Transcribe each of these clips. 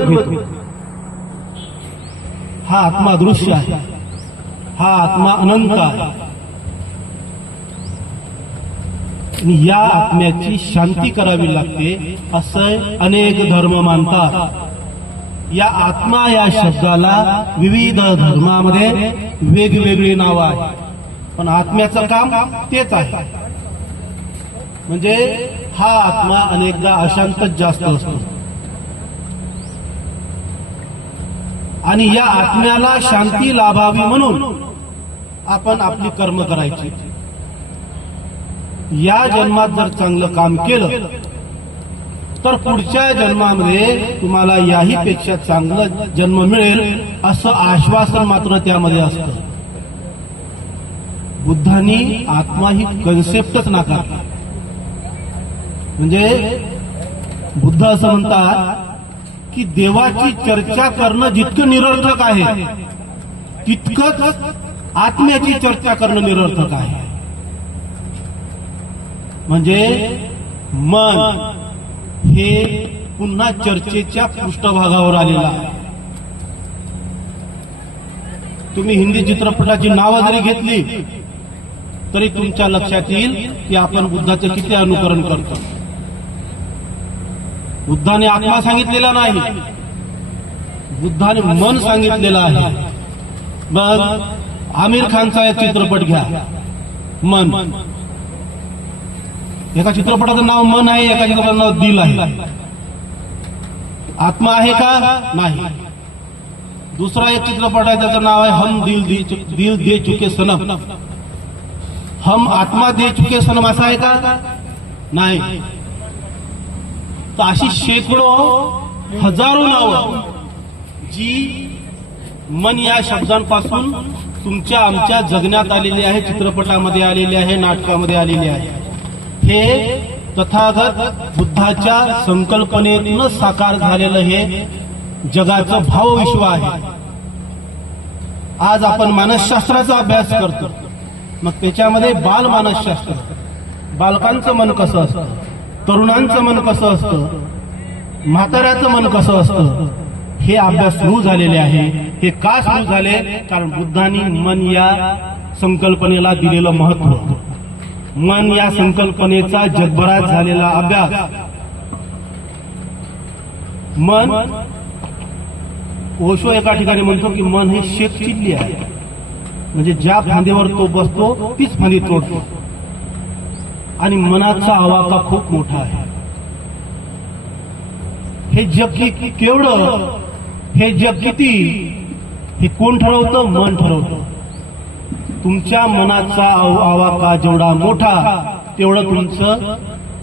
जन्म घेतो. हा आत्मा दृश्य आहे. हा आत्मा अनंत आहे. या आत्म्याची शांती करावी लागते असं अनेक धर्म मानतात. या आत्मा या शब्दाला विविध धर्मामध्ये वेगवेगळी नावं आहेत. पण आत्म्याचं काम तेच आहे. म्हणजे हा आत्मा अनेकदा अशांतच जास्त असतो. आणि या आत्म्याला शांती लाभावी म्हणून आपण आपली कर्म करायची. या जन्मात जर चांगलं काम केलं तर पुढच्या जन्मामध्ये तुम्हाला याही पेक्षा चांगलं जन्म मिळेल असं आश्वासन मात्र त्यामध्ये असतं. बुद्धांनी आत्मा ही कन्सेप्टच नाकारली. म्हणजे बुद्ध असं म्हणतात की देवाची चर्चा करणं जितकं निरर्थक आहे तितकंच आत्म्याची चर्चा करणं निरर्थक आहे. म्हणजे मन हे पुन्हा चर्चेच्या पृष्ठभागावर आलेलं आहे. तुम्ही हिंदी चित्रपटाची नावं जरी घेतली तरी तुमच्या लक्षात येईल की आपण बुद्धाचं किती अनुकरण करतो. बुद्धाने आत्मा सांगितलेला नाही. बुद्धाने मन सांगितलेलं आहे. मग आमिर खानचा एक चित्रपट घ्या. मन. एका चित्रपटाचं नाव मन आहे एका चित्रपटाचं नाव दिल आहे. आत्मा आहे का? नाही. दुसरा एक चित्रपट आहे त्याचं नाव आहे हम दिल दे दिल दे चुके सनम. हम आत्मा दे चुके सनम असा आहे का? नाही. तर अशी शेकडो हजारो नावं जी मन या शब्दांपासून तुमच्या आमच्या जगण्यात आलेली आहे चित्रपटामध्ये आलेली आहे नाटकामध्ये आलेली आहे. हे तथागत बुद्धाच्या संकल्पनेतून साकार झालेलं हे जगाचं भावविश्व आहे. आज आपण मानसशास्त्राचा अभ्यास करतो. मग त्याच्यामध्ये बाल मानसशास्त्र. बालकांचं मन कसं असतं? तरुणांचं मन कसं असतं? म्हाताऱ्याचं मन कसं असतं? हे अभ्यास सुरू झालेले आहे. हे का सुरू झाले? कारण बुद्धांनी मन या संकल्पनेला दिलेलं महत्त्व मन या संकल्पनेचा जगभरात झालेला अभ्यास. मन ओशो एका ठिकाणी म्हणतो की मन हे शेत चिल्ली आहे. म्हणजे ज्या फांदीवर तो बसतो तीच फांदी तोडतो. आणि मनाचा आवाका खूप मोठा आहे. हे जग केवढं? हे जग किती? हे कोण ठरवतं? मन ठरवतं. तुमच्या मनाचा आव- आवाका जेवढा मोठा तेवढं तुमचं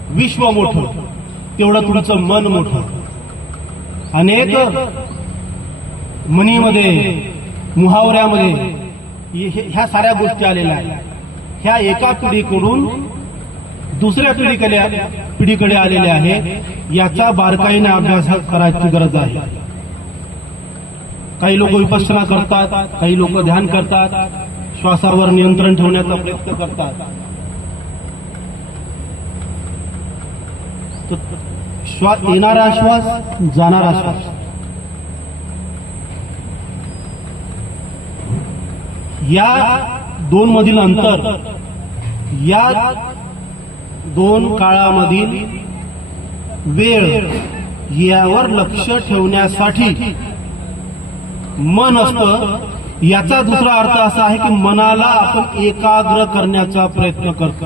विश्व मोठं तेवढं तुमचं मन मोठं. अनेक मनीमध्ये मुहावऱ्यामध्ये हे- ह्या साऱ्या गोष्टी आलेल्या आहेत. ह्या एका पिढीकडून दुसऱ्या पिढीकडे पिढीकडे आलेले आहे. याचा बारकाईने अभ्यास करायची गरज आहे. काही लोक विपස්සना करतात काही लोक ध्यान करतात श्वासावर नियंत्रण ठेवण्याचा प्रयत्न करतात. श्वास येणारा श्वास जाणारा श्वास. या दोन मधील अंतर या दोन काळामधील वेळ यावर लक्ष ठेवण्यासाठी मन असतं. याचा दुसरा अर्थ असा आहे की मनाला आपण एकाग्र करण्याचा प्रयत्न करतो.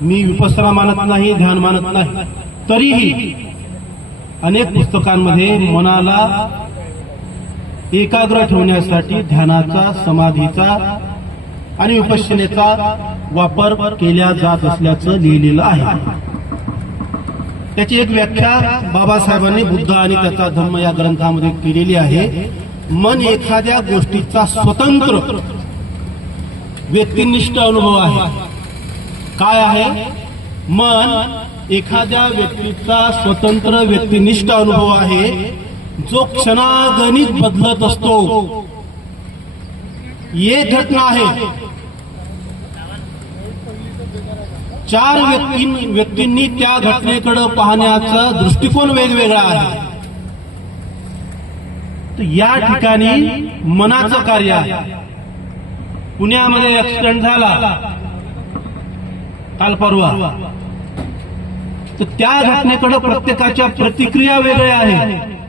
मी विपसना मानत नाही ध्यान मानत नाही. तरीही अनेक पुस्तकांमध्ये मनाला एकाग्र ठेवण्यासाठी ध्यानाचा समाधीचा आणि विपश्यनेचा वापर केल्या जात असल्याचं लिहिलेलं आहे. त्याची एक व्याख्या बाबासाहेबांनी बुद्ध आणि त्याचा धम्म या ग्रंथामध्ये केलेली आहे. मन एखाद्या गोष्टीचा स्वतंत्र व्यक्तिनिष्ठ अनुभव आहे. काय आहे? मन एखाद्या व्यक्तीचा स्वतंत्र व्यक्तिनिष्ठ अनुभव आहे जो क्षणागणित बदलत असतो. ये घटना आहे. चार व्यक्ती व्यक्तींनी त्या घटनेकडे पाहण्याचा दृष्टिकोन वेगवेगळा आहे. तर या ठिकाणी मनाचं कार्य आहे. पुण्यामध्ये ऍक्सिडेंट झाला. काल परवा तर त्या घटनेकडे प्रत्येकाच्या प्रतिक्रिया वेगळ्या आहेत.